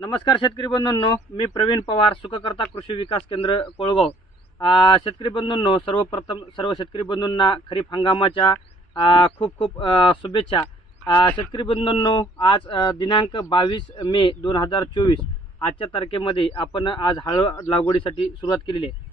नमस्कार शेतकरी बंधूंनो मी प्रवीण पवार सुखकर्ता कृषी विकास केंद्र कोळगाव. शेतकरी बंधूंनो सर्वप्रथम सर्व शेतकरी बंधूंना खरीप हंगामाच्या खूप खूप शुभेच्छा. शेतकरी बंधूंनो आज दिनांक बावीस मे दोन हजार चोवीस आजच्या तारखेमध्ये आपण आज हळद लागवडीसाठी सुरुवात केलेली आहे.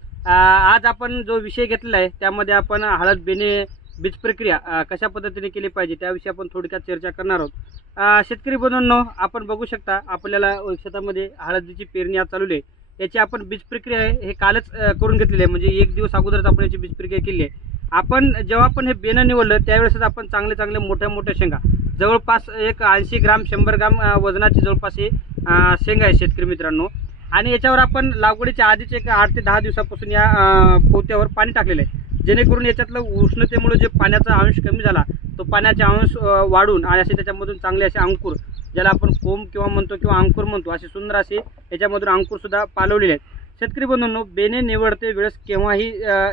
आज आपण जो विषय घेतलेला आहे त्यामध्ये आपण हळद बेने बीज प्रक्रिया कशा पद्धतीने केली पाहिजे त्याविषयी आपण थोडक्यात चर्चा करणार आहोत. शेतकरी बंधूंनो आपण बघू शकता आपल्याला शेतामध्ये हळदीची पेरणी आज चालू आहे. याची आपण बीज प्रक्रिया आहे हे कालच करून घेतलेली आहे. म्हणजे एक दिवस अगोदरच आपण याची बीज प्रक्रिया केली आहे. आपण जेव्हा आपण हे बेणं निवडलं त्यावेळेसच आपण चांगले चांगले मोठ्या मोठ्या शेंगा जवळपास एक ऐंशी ग्राम शंभर ग्राम वजनाची जवळपास हे शेंगा आहे शेतकरी मित्रांनो. आणि याच्यावर आपण लागवडीच्या आधीच एक आठ ते दहा दिवसापासून या पोत्यावर पाणी टाकलेलं आहे. जेणेकरून याच्यातलं उष्णतेमुळे जे पाण्याचा अंश कमी झाला तो पाण्याचे अंश वाढून आणि असे त्याच्यामधून चांगले असे अंकुर ज्याला आपण कोंब किंवा म्हणतो किंवा अंकुर म्हणतो असे सुंदर असे याच्यामधून अंकुरसुद्धा पालवलेले आहेत. शेतकरी बंधूंनो बेणे निवडते वेळेस केव्हाही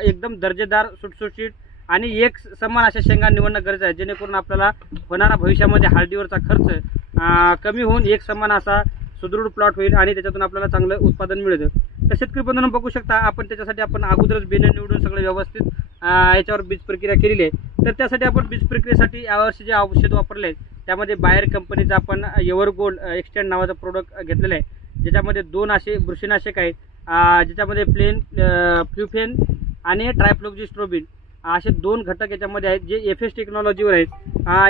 एकदम दर्जेदार सुटसुटीत आणि एक समान अशा शेंगा निवडणं गरजेचं आहे जेणेकरून आपल्याला होणारा भविष्यामध्ये हळदीवरचा खर्च कमी होऊन एक समान असा सुदृढ प्लॉट होईल आणि त्याच्यातून आपल्याला चांगलं उत्पादन मिळतं तर शेतकरी बंधूंनो बघू शकता आपण त्याच्यासाठी आपण अगोदरच बेने निवडून सगळं व्यवस्थित याच्यावर बीज प्रक्रिया केलेली आहे. तर त्यासाठी आपण बीज प्रक्रियेसाठी यावर्षी जे औषध वापरले आहे त्यामध्ये बाहेर कंपनीचा आपण एवर गोल्ड एक्सटेंड नावाचं प्रोडक्ट घेतलेलं आहे. ज्याच्यामध्ये दोन असे बुरशीनाशक आहेत ज्याच्यामध्ये प्लेन फ्ल्युफेन आणि ट्रायफ्लोक्झिस्ट्रोबिन असे दोन घटक याच्यामध्ये आहेत जे एफ एस टेक्नॉलॉजीवर आहेत.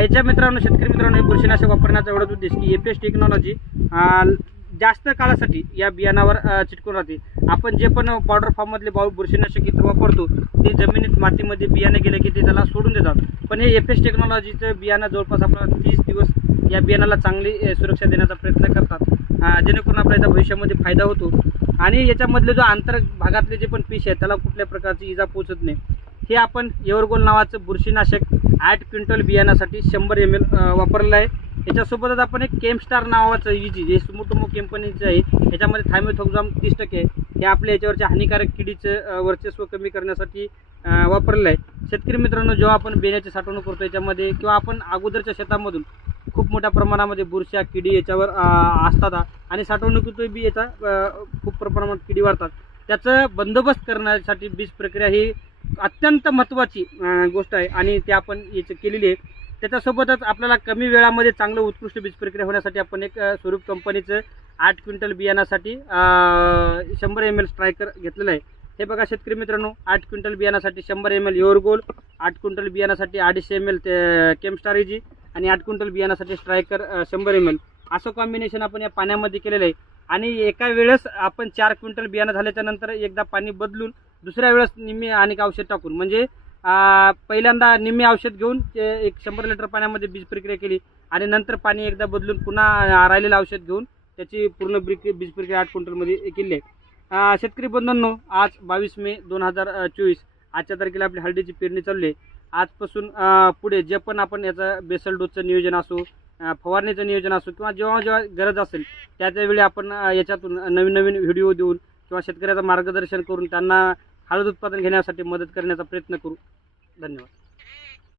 याच्या मित्रांनो शेतकरी मित्रांनो हे बुरशीनाशक वापरण्याचा एवढाच उद्देश की एफ एस टेक्नॉलॉजी जास्त काळासाठी या बियाणावर चिटकून राहते. आपण जे पण पावडर फॉर्ममधले बाऊ बुरशीनाशक इथं वापरतो ते जमिनीत मातीमध्ये बियाणे गेले की ते त्याला सोडून देतात. पण हे एफ एस टेक्नॉलॉजीचं बियाणं जवळपास आपल्याला तीस दिवस या बियाणाला चांगली सुरक्षा देण्याचा प्रयत्न करतात. जेणेकरून आपल्याला याचा भविष्यामध्ये फायदा होतो. आणि याच्यामधले जो आंतर भागातले जे पण पीस आहे त्याला कुठल्या प्रकारची इजा पोहोचत नाही. हे आपण एवरगोल नावाचं बुरशीनाशक आठ क्विंटल बियाण्यासाठी शंभर एम एल वापरलेलं आहे. याच्यासोबतच आपण एक केमस्टार नावाचं इजी जे सुमोटोमो कंपनीचं आहे याच्यामध्ये थायमेथोक्झाम तीस टक्के आहे हे आपल्या याच्यावरच्या हानिकारक किडीचं वर्चस्व कमी करण्यासाठी वापरलं वापरलेलं आहे शेतकरी मित्रांनो जेव्हा आपण बेण्याची साठवणूक करतो याच्यामध्ये किंवा आपण अगोदरच्या शेतामधून खूप मोठ्या प्रमाणामध्ये बुरशा किडी याच्यावर असतात. आणि साठवणुकीतही बी याचा खूप प्रमाणात किडी वाढतात. त्याचं बंदोबस्त करण्यासाठी बीज प्रक्रिया ही अत्यंत महत्त्वाची गोष्ट आहे. आणि ते आपण याचं केलेली आहे. त्याच्यासोबतच आपल्याला कमी वेळामध्ये चांगलं उत्कृष्ट बीज प्रक्रिया होण्यासाठी आपण एक स्वरूप कंपनीचं आठ क्विंटल बियाणासाठी शंभर एम एल स्ट्रायकर घेतलेलं आहे. हे बघा शेतकरी मित्रांनो आठ क्विंटल बियाणासाठी शंभर एम एल योरगोल आठ क्विंटल बियाणासाठी अडीचशे एम एल केमस्टार इजी आणि आठ क्विंटल बियाणासाठी स्ट्रायकर शंभर एम एल असं कॉम्बिनेशन आपण या पाण्यामध्ये केलेलं आहे. आणि एका वेळेस आपण चार क्विंटल बियाणं झाल्याच्यानंतर एकदा पाणी बदलून दुसऱ्या वेळेस निम्मे आणि औषध टाकून म्हणजे पहिल्यांदा निम्मे औषध घेऊन ते एक शंभर लिटर पाण्यामध्ये बीज प्रक्रिया केली आणि नंतर पाणी एकदा बदलून पुन्हा राहिलेलं औषध घेऊन त्याची पूर्ण ब्रिक बीज प्रक्रिया आठ क्विंटलमध्ये केली. आहे शेतकरी बंधूंनो आज बावीस मे दोन हजार चोवीस. आजच्या तारखेला आपली हळदीची पेरणी चालली आहे. आजपासून पुढे जे पण आपण याचं बेसल डोसचं नियोजन असो फवारणीचं नियोजन असो किंवा जेव्हा जेव्हा गरज असेल त्या त्यावेळी आपण याच्यातून नवीन नवीन व्हिडिओ देऊन किंवा शेतकऱ्याचं मार्गदर्शन करून त्यांना हळद उत्पादन घेण्यासाठी मदत करण्याचा प्रयत्न करू. धन्यवाद.